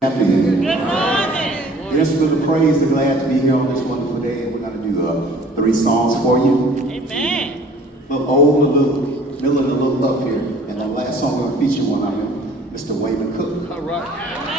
Afternoon. Good morning. Yes, with the praise, we're glad to be here on this wonderful day. And we're going to do three songs for you. Amen. A little old, a little middle, and a little up here. And the last song we're going to feature one of them, Mr. Wayman Cook. All right.